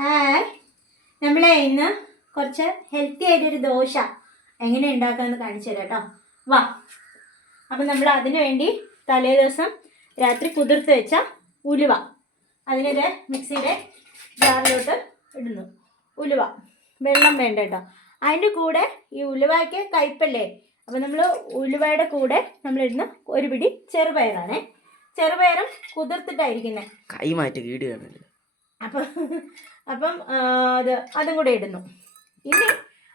Hi, നമ്മളെ ഇന്ന് കുറച്ച് ഹെൽത്തി ആയിട്ടൊരു ദോശ എങ്ങനെ ഉണ്ടാക്കാമെന്ന് കാണിച്ചു തരാം കേട്ടോ. വാ. അപ്പം നമ്മൾ അതിനു വേണ്ടി തലേ ദിവസം രാത്രി കുതിർത്ത് വെച്ച ഉലുവ അതിനൊരു മിക്സിയുടെ ജാറിലോട്ട് ഇടുന്നു. ഉലുവ വെള്ളം വേണ്ട കേട്ടോ. അതിൻ്റെ കൂടെ ഈ ഉലുവയ്ക്ക് കയ്പല്ലേ, അപ്പം നമ്മൾ ഉലുവയുടെ കൂടെ നമ്മളിടുന്ന ഒരു പിടി ചെറുപയറാണേ. ചെറുപയറും കുതിർത്തിട്ടായിരിക്കുന്നത്. കൈ മാറ്റി വീടുകയാണല്ലോ. അപ്പം അതും കൂടെ ഇടുന്നു. ഇനി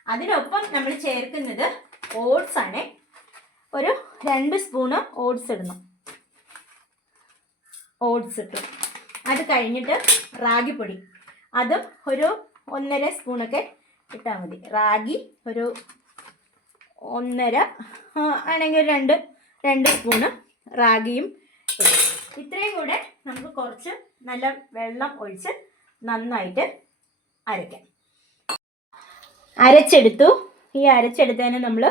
അതിനൊപ്പം നമ്മൾ ചേർക്കുന്നത് ഓട്സ് ആണ്. ഒരു 2 സ്പൂണ് ഓട്സ് ഇടുന്നു. ഓട്സ് ഇട്ടു. അത് കഴിഞ്ഞിട്ട് റാഗിപ്പൊടി അതും ഒരു 1.5 സ്പൂണൊക്കെ ഇട്ടാൽ മതി. റാഗി ഒരു 1.5 ആണെങ്കിൽ 2 സ്പൂണ് റാഗിയും ഇടും. ഇത്രയും കൂടെ നമുക്ക് കുറച്ച് നല്ല വെള്ളം ഒഴിച്ച് നന്നായിട്ട് അരയ്ക്കാം. അരച്ചെടുത്തു. ഈ അരച്ചെടുത്തതിനെ നമ്മൾ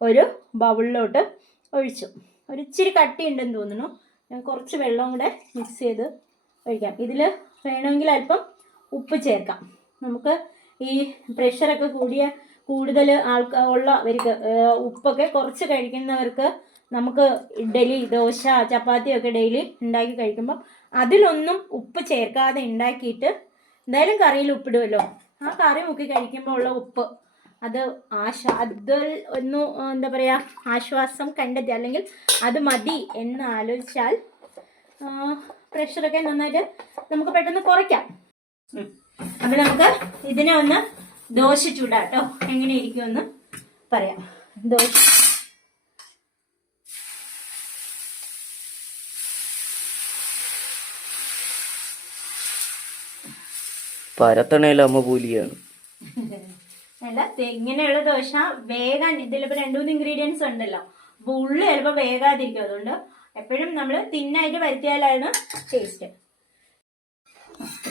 ഒരു ബൗളിലോട്ട് ഒഴിച്ചു. ഒരു ഇച്ചിരി കട്ടിയുണ്ടെന്ന് തോന്നുന്നു. ഞാൻ കുറച്ച് വെള്ളം കൂടെ മിക്സ് ചെയ്ത് ഒഴിക്കാം. ഇതിൽ വേണമെങ്കിൽ അല്പം ഉപ്പ് ചേർക്കാം. നമുക്ക് ഈ പ്രഷറൊക്കെ കൂടുതൽ ഉള്ളവർക്ക് ഉപ്പൊക്കെ കുറച്ച് കഴിക്കുന്നവർക്ക് നമുക്ക് ഇഡ്ഡലി, ദോശ, ചപ്പാത്തിയൊക്കെ ഡെയിലി ഉണ്ടാക്കി കഴിക്കുമ്പോൾ അതിലൊന്നും ഉപ്പ് ചേർക്കാതെ ഉണ്ടാക്കിയിട്ട് എന്തായാലും കറിയിൽ ഉപ്പിടുമല്ലോ, ആ കറി മുക്കി കഴിക്കുമ്പോൾ ഉള്ള ഉപ്പ് അത് അതിൽ ഒന്ന് എന്താ പറയുക ആശ്വാസം കണ്ടെത്തി, അല്ലെങ്കിൽ അത് മതി എന്ന് ആലോചിച്ചാൽ പ്രഷറൊക്കെ നന്നായിട്ട് നമുക്ക് പെട്ടെന്ന് കുറയ്ക്കാം. അപ്പം നമുക്ക് ഇതിനെ ഒന്ന് ദോശ ചൂടാം കേട്ടോ. എങ്ങനെ ഇരിക്കുമെന്ന് പറയാം. ദോശ പരത്തണേലമ്മ കൂലിയാണ്. അല്ല, ഇങ്ങനെയുള്ള ദോശ വേഗം ഇതിലിപ്പോൾ 2-3 ഇൻഗ്രീഡിയൻസ് ഉണ്ടല്ലോ, അപ്പോൾ ഉള്ളു ചിലപ്പോൾ വേഗാതിരിക്കും. അതുകൊണ്ട് എപ്പോഴും നമ്മൾ തിന്നായിട്ട് വരുത്തിയാലാണ് ടേസ്റ്റ്.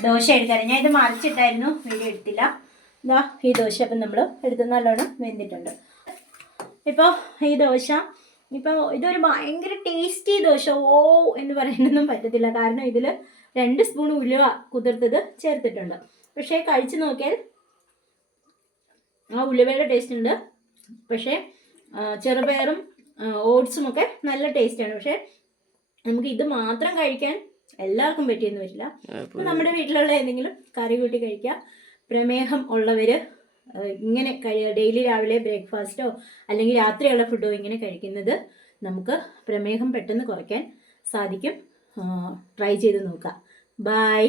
ദോശ എടുക്കാൻ ഞാൻ ഇത് മറിച്ചിട്ടായിരുന്നു, വീഡിയോ എടുത്തില്ല. ഇതാ ഈ ദോശ അപ്പം നമ്മൾ എടുത്ത് നല്ലോണം വെന്തിട്ടുണ്ട്. ഇപ്പോൾ ഈ ദോശ ഇതൊരു ഭയങ്കര ടേസ്റ്റി ദോശ എന്ന് പറയാനൊന്നും പറ്റത്തില്ല. കാരണം ഇതിൽ 2 സ്പൂൺ ഉലുവ കുതിർത്തത് ചേർത്തിട്ടുണ്ട്. പക്ഷേ കഴിച്ച് നോക്കിയാൽ ആ ഉലുവയുടെ ടേസ്റ്റ് ഉണ്ട്. പക്ഷേ ചെറുപയറും ഓട്സും ഒക്കെ നല്ല ടേസ്റ്റാണ്. പക്ഷേ നമുക്ക് ഇത് മാത്രം കഴിക്കാൻ എല്ലാവർക്കും പറ്റിയെന്ന് വരില്ല. നമ്മുടെ വീട്ടിലുള്ള ഏതെങ്കിലും കറി കൂട്ടി കഴിക്കുക. പ്രമേഹം ഉള്ളവർ ഇങ്ങനെ ഡെയിലി രാവിലെ ബ്രേക്ക്ഫാസ്റ്റോ അല്ലെങ്കിൽ രാത്രിയുള്ള ഫുഡോ ഇങ്ങനെ കഴിക്കുന്നത് നമുക്ക് പ്രമേഹം പെട്ടെന്ന് കുറയ്ക്കാൻ സാധിക്കും. ട്രൈ ചെയ്ത് നോക്കുക. ബൈ.